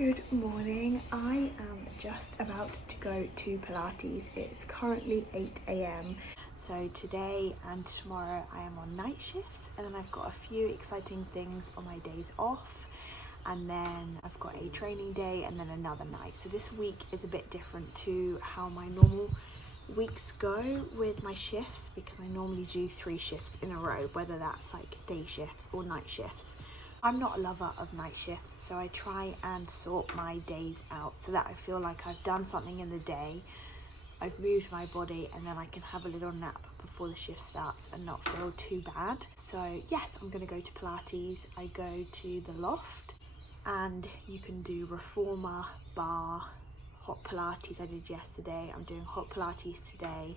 Good morning. I am just about to go to Pilates. It's currently 8 a.m. So today and tomorrow I am on night shifts, and then I've got a few exciting things on my days off, and then I've got a training day and then another night. So this week is a bit different to how my normal weeks go with my shifts, because I normally do 3 shifts in a row, whether that's like day shifts or night shifts. I'm not a lover of night shifts, so I try and sort my days out so that I feel like I've done something in the day, I've moved my body, and then I can have a little nap before the shift starts and not feel too bad. So yes, I'm going to go to Pilates. I go to the Loft, and you can do reformer, bar, hot Pilates I did yesterday. I'm doing hot Pilates today,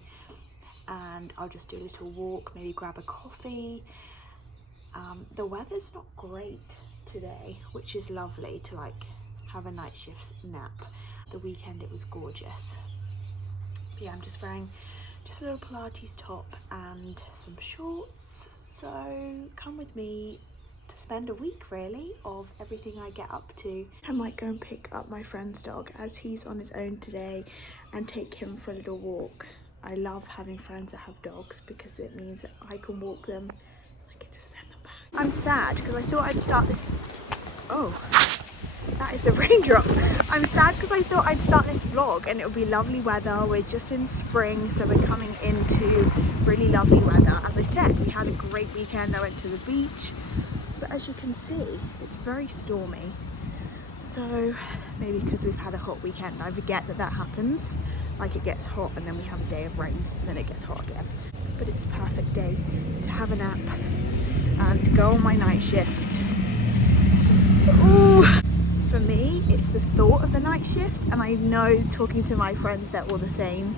and I'll just do a little walk, maybe grab a coffee. The weather's not great today, which is lovely to like have a night shift nap. The weekend it was gorgeous. But yeah, I'm just wearing just a little Pilates top and some shorts. So come with me to spend a week really of everything I get up to. I might go and pick up my friend's dog as he's on his own today and take him for a little walk. I love having friends that have dogs because it means that I can walk them. I can just send them back. I'm sad because I thought I'd start this. Oh, that is a raindrop. I'm sad because I thought I'd start this vlog and it would be lovely weather. We're just in spring, so we're coming into really lovely weather. As I said, we had a great weekend. I went to the beach, but as you can see, it's very stormy. So maybe because we've had a hot weekend, I forget that that happens. Like it gets hot and then we have a day of rain, and then it gets hot again. But it's a perfect day to have a nap and go on my night shift. Ooh. For me, it's the thought of the night shifts, and I know, talking to my friends, they're all the same,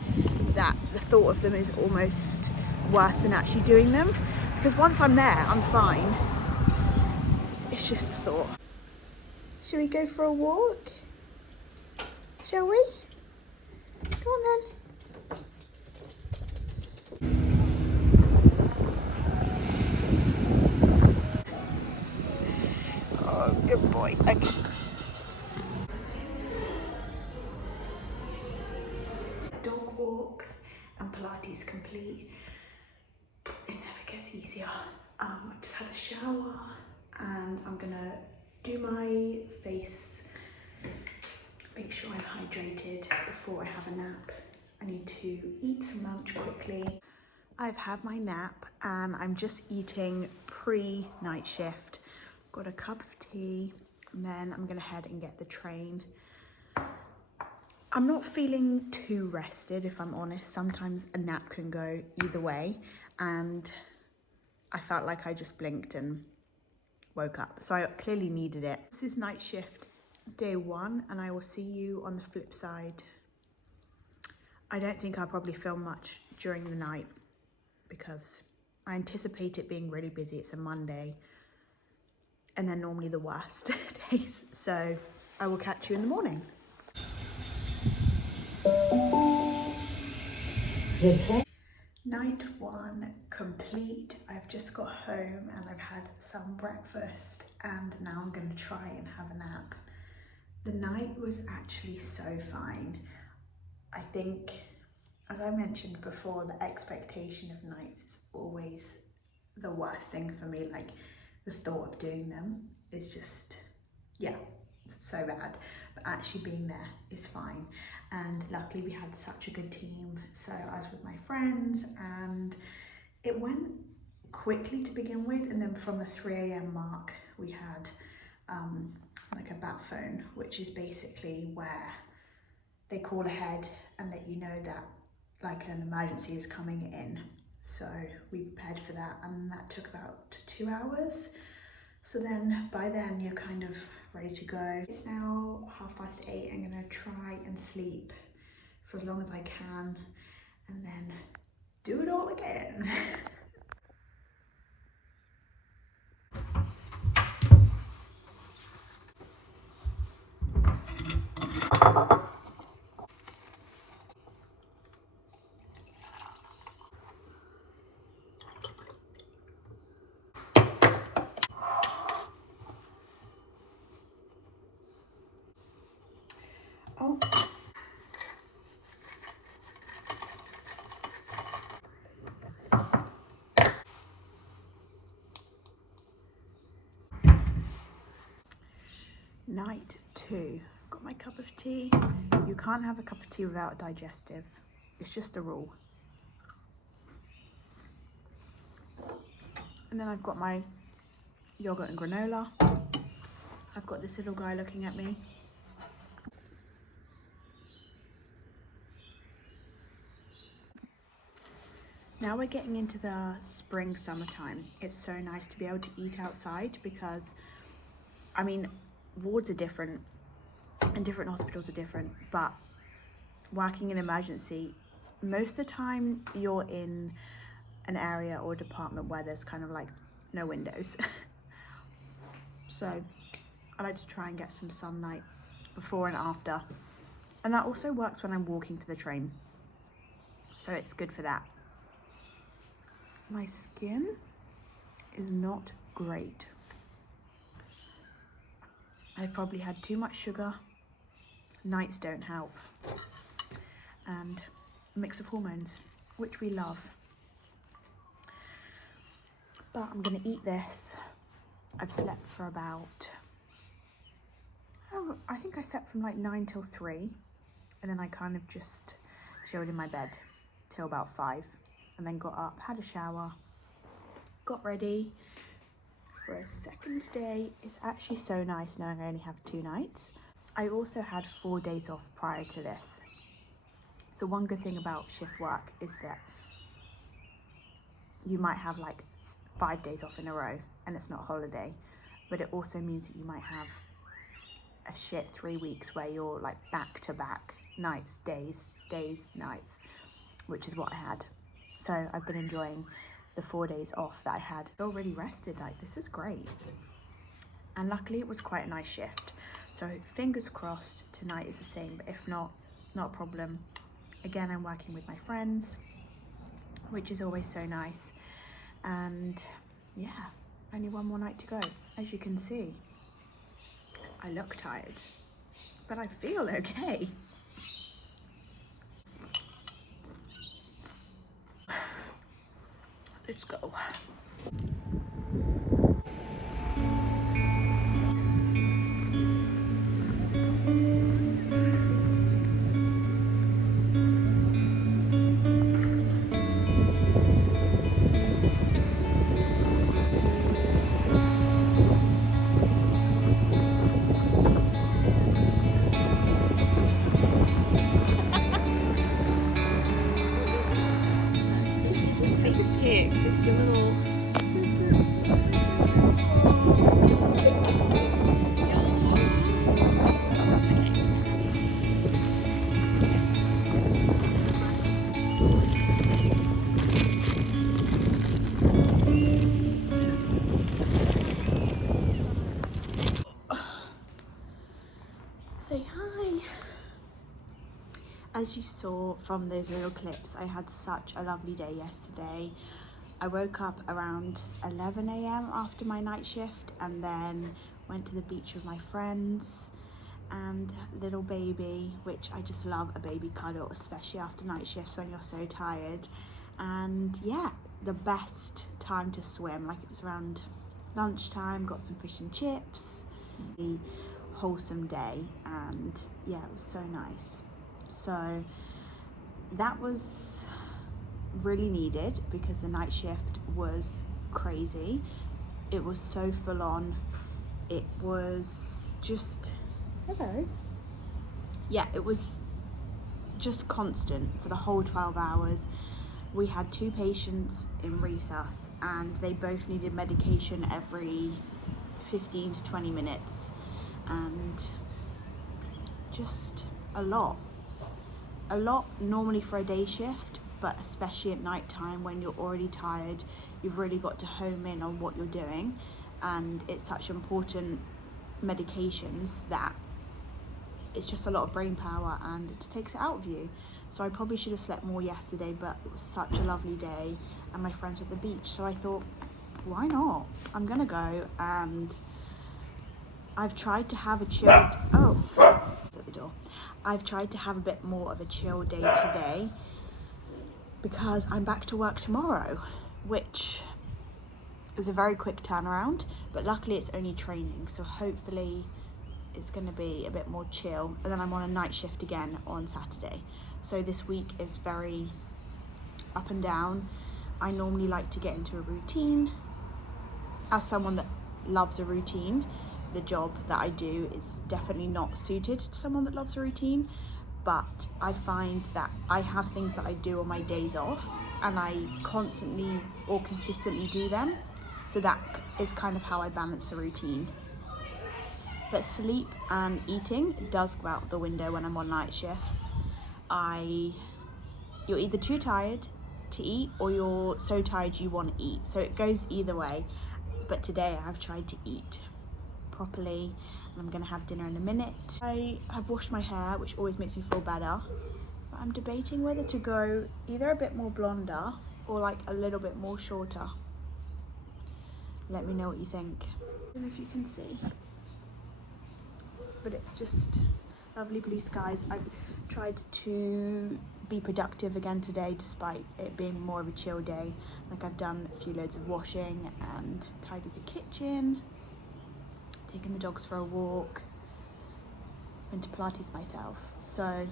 that the thought of them is almost worse than actually doing them, because once I'm there, I'm fine. It's just the thought. Should we go for a walk? Shall we? Go on then. Oh, good boy. Okay. Dog walk and Pilates complete. It never gets easier. I just had a shower and I'm gonna do my face, make sure I'm hydrated before I have a nap. I need to eat some lunch quickly. I've had my nap and I'm just eating pre-night shift. Got a cup of tea, and then I'm gonna head and get the train. I'm not feeling too rested, if I'm honest. Sometimes a nap can go either way, and I felt like I just blinked and woke up. So I clearly needed it. This is night shift day 1, and I will see you on the flip side. I don't think I'll probably film much during the night because I anticipate it being really busy. It's a Monday, and they're normally the worst days. So I will catch you in the morning. Night 1 complete. I've just got home and I've had some breakfast, and now I'm going to try and have a nap. The night was actually so fine. I think, as I mentioned before, the expectation of nights is always the worst thing for me. Like the thought of doing them is just, yeah, it's so bad. But actually being there is fine. And luckily we had such a good team. So I was with my friends and it went quickly to begin with. And then from the 3 a.m. mark, we had like a bat phone, which is basically where they call ahead and let you know that like an emergency is coming in. So we prepared for that, and that took about 2 hours. So then by then you're kind of ready to go. It's now 8:30. I'm gonna try and sleep for as long as I can and then do it all again. Oh. Night 2. Got my cup of tea. You can't have a cup of tea without a digestive. It's just a rule. And then I've got my yogurt and granola. I've got this little guy looking at me. Now we're getting into the spring, summertime. It's so nice to be able to eat outside because, I mean, wards are different and different hospitals are different, but working in emergency, most of the time you're in an area or department where there's kind of like no windows. So I like to try and get some sunlight before and after. And that also works when I'm walking to the train. So it's good for that. My skin is not great. I've probably had too much sugar. Nights don't help. And a mix of hormones, which we love. But I'm gonna eat this. I've slept for about, I think I slept from like 9 till 3. And then I kind of just chilled in my bed till about 5. And then got up, had a shower, got ready for a second day. It's actually so nice knowing I only have 2 nights. I also had 4 days off prior to this. So one good thing about shift work is that you might have like 5 days off in a row and it's not a holiday, but it also means that you might have a shit 3 weeks where you're like back to back nights, days, nights, which is what I had. So I've been enjoying the 4 days off that I had. Already rested, like this is great. And luckily it was quite a nice shift. So fingers crossed tonight is the same, but if not, not a problem. Again, I'm working with my friends, which is always so nice. And yeah, only 1 more night to go. As you can see, I look tired, but I feel okay. Let's go. It's your little. Say hi. As you saw from those little clips, I had such a lovely day yesterday. I woke up around 11 a.m. after my night shift and then went to the beach with my friends and little baby, which I just love a baby cuddle, especially after night shifts when you're so tired. And yeah, the best time to swim, like it was around lunchtime, got some fish and chips. A wholesome day, and yeah, it was so nice. So that was really needed because the night shift was crazy. It was so full on. It was just, hello. Yeah, it was just constant for the whole 12 hours. We had 2 patients in resus and they both needed medication every 15 to 20 minutes and just a lot normally for a day shift, but especially at night time when you're already tired, you've really got to home in on what you're doing, and it's such important medications that it's just a lot of brain power and it takes it out of you. So I probably should have slept more yesterday, but it was such a lovely day and my friends were at the beach, so I thought, why not? I'm gonna go. And I've tried to have a chilled, oh, it's at the door. I've tried to have a bit more of a chill day today because I'm back to work tomorrow, which is a very quick turnaround, but luckily it's only training, so hopefully it's going to be a bit more chill. And then I'm on a night shift again on Saturday, so this week is very up and down. I normally like to get into a routine. As someone that loves a routine, the job that I do is definitely not suited to someone that loves a routine, but I find that I have things that I do on my days off and I constantly or consistently do them, so that is kind of how I balance the routine. But sleep and eating does go out the window when I'm on night shifts. You're either too tired to eat or you're so tired you want to eat, so it goes either way. But today I've tried to eat properly and I'm gonna have dinner in a minute. I have washed my hair, which always makes me feel better, but I'm debating whether to go either a bit more blonder or like a little bit more shorter. Let me know what you think. I don't know if you can see, but it's just lovely blue skies. I've tried to be productive again today despite it being more of a chill day. Like, I've done a few loads of washing and tidied the kitchen, taken the dogs for a walk, been to Pilates myself. So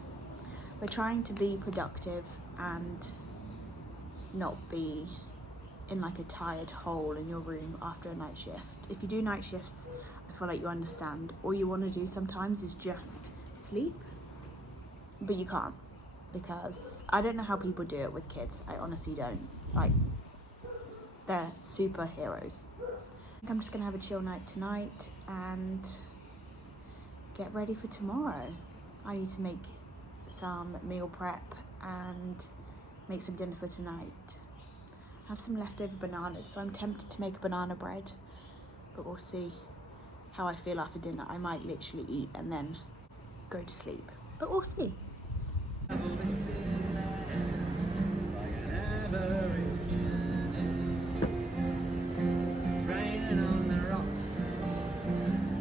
we're trying to be productive and not be in like a tired hole in your room after a night shift. If you do night shifts, I feel like you understand. All you want to do sometimes is just sleep, but you can't, because I don't know how people do it with kids. I honestly don't. Like, they're superheroes. I think I'm just gonna have a chill night tonight and get ready for tomorrow. I need to make some meal prep and make some dinner for tonight. I have some leftover bananas, so I'm tempted to make a banana bread, but we'll see how I feel after dinner. I might literally eat and then go to sleep, but we'll see.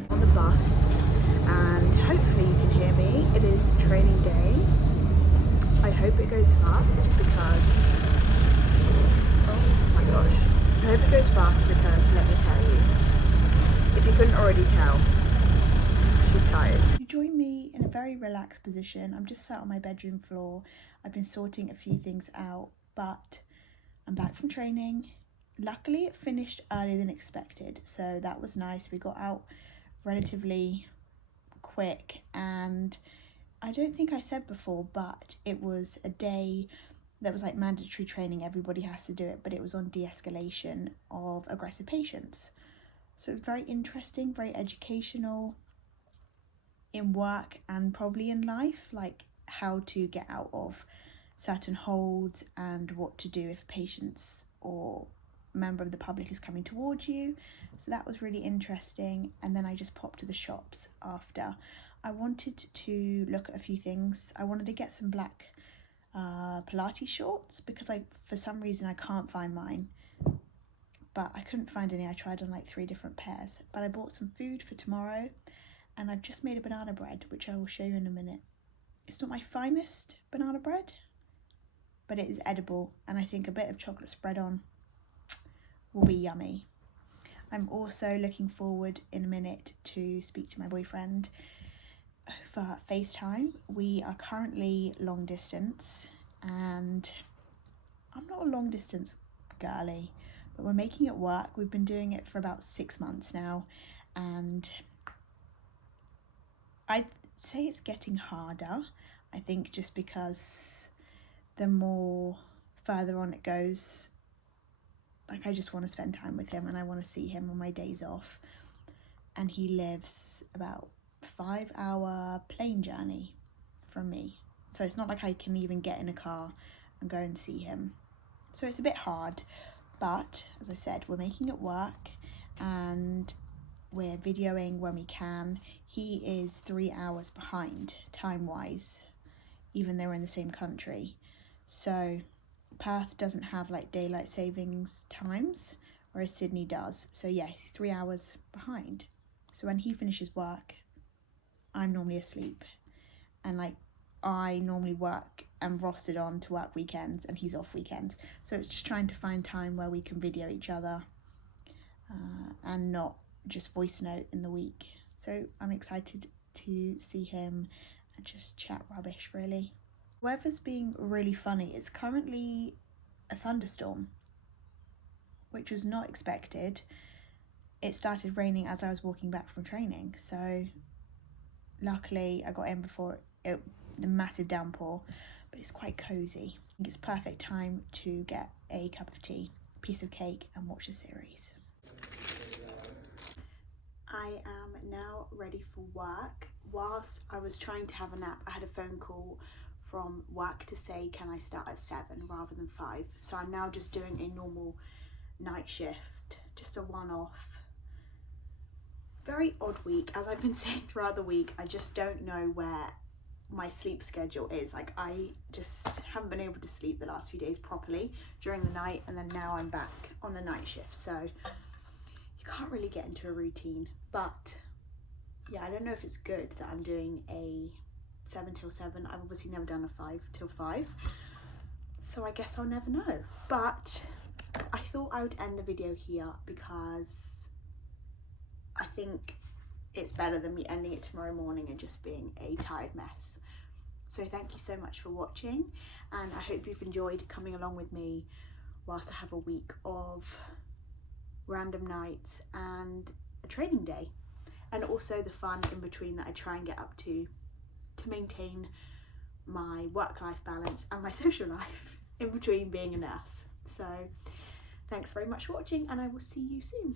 On the bus, and hopefully you can hear me. It is training day. I hope it goes fast because, oh my gosh, I hope it goes fast because, let me tell you, if you couldn't already tell, she's tired. You join me in a very relaxed position. I'm just sat on my bedroom floor. I've been sorting a few things out, but I'm back from training. Luckily it finished earlier than expected, so that was nice. We got out relatively quick, and I don't think I said before, but it was a day that was like mandatory training. Everybody has to do it, but it was on de-escalation of aggressive patients. So it's very interesting, very educational in work and probably in life, like how to get out of certain holds and what to do if patients or member of the public is coming towards you. So that was really interesting. And then I just popped to the shops after. I wanted to look at a few things. I wanted to get some black Pilates shorts because for some reason I can't find mine, but I couldn't find any. I tried on like 3 different pairs, but I bought some food for tomorrow, and I've just made a banana bread, which I will show you in a minute. It's not my finest banana bread, but it is edible, and I think a bit of chocolate spread on will be yummy. I'm also looking forward in a minute to speak to my boyfriend for FaceTime. We are currently long distance, and I'm not a long distance girly, but we're making it work. We've been doing it for about 6 months now, and I'd say it's getting harder. I think just because the more further on it goes, like, I just want to spend time with him and I want to see him on my days off. And he lives about 5-hour plane journey from me, so it's not like I can even get in a car and go and see him. So it's a bit hard, but as I said, we're making it work and we're videoing when we can. He is 3 hours behind time-wise, even though we're in the same country. So Perth doesn't have like daylight savings times, whereas Sydney does. So yeah, he's 3 hours behind. So when he finishes work, I'm normally asleep. And like I normally work and rostered on to work weekends, and he's off weekends. So it's just trying to find time where we can video each other and not just voice note in the week. So I'm excited to see him and just chat rubbish, really. Weather's being really funny. It's currently a thunderstorm, which was not expected. It started raining as I was walking back from training, so luckily I got in before the massive downpour, but it's quite cozy. I think it's perfect time to get a cup of tea, a piece of cake, and watch a series. I am now ready for work. Whilst I was trying to have a nap, I had a phone call from work to say, can I start at 7 rather than 5? So I'm now just doing a normal night shift, just a one-off. Very odd week. As I've been saying throughout the week, I just don't know where my sleep schedule is. Like, I just haven't been able to sleep the last few days properly during the night, and then now I'm back on the night shift, so you can't really get into a routine. But yeah, I don't know if it's good that I'm doing a 7 till 7. I've obviously never done a 5 till 5, so I guess I'll never know. But I thought I would end the video here because I think it's better than me ending it tomorrow morning and just being a tired mess. So thank you so much for watching, and I hope you've enjoyed coming along with me whilst I have a week of random nights and a training day, and also the fun in between that I try and get up to maintain my work-life balance and my social life in between being a nurse. So thanks very much for watching, and I will see you soon.